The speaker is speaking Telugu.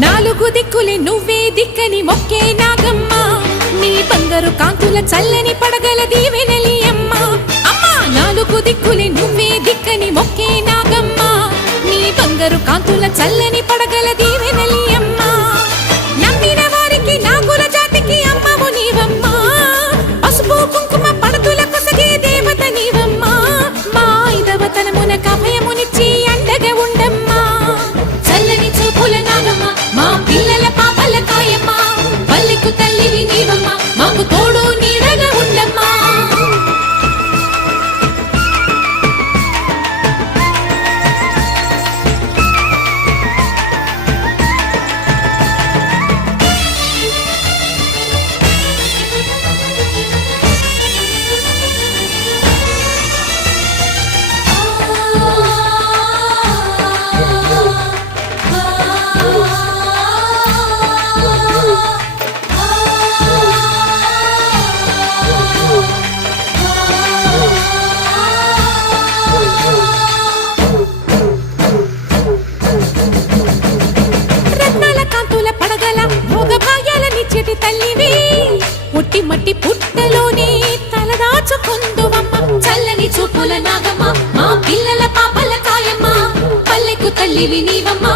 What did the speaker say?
నాలుగు దిక్కులే నువ్వే దిక్కని మొక్కే నాగమ్మ నీ బంగారు కాంతుల చల్లని పడగల దీవెనలి అమ్మ అమ్మా నాలుగు దిక్కులే నువ్వే దిక్కని మొక్కే నాగమ్మ నీ బంగారు కాంతుల చల్లని పడగల దీవెనలి అమ్మ నమ్మిన వారికి నాగుల జాతికి అమ్మవు నీవమ్మ పసుపు కుంకుమ పడతుల కొసగే దేవత నీవమ్మ మా ఐదవతనమున కభయమునిచ్చి అండగా ఉండమ్మా చల్లని చూపుల నాగమ్మ మా పిల్లల పాపల కాయమ్మ పల్లెకు తల్లివి నీవమ్మ మాకు తోడు నీడగా ఉండమ్మా తల్లివి పుట్టి మట్టి పుట్టలోనే తలదాచుకుందువమ్మ చల్లని చూపుల నాగమ్మ మా పిల్లల పాపల కాయమ్మ పల్లెకు తల్లివి నీవమ్మ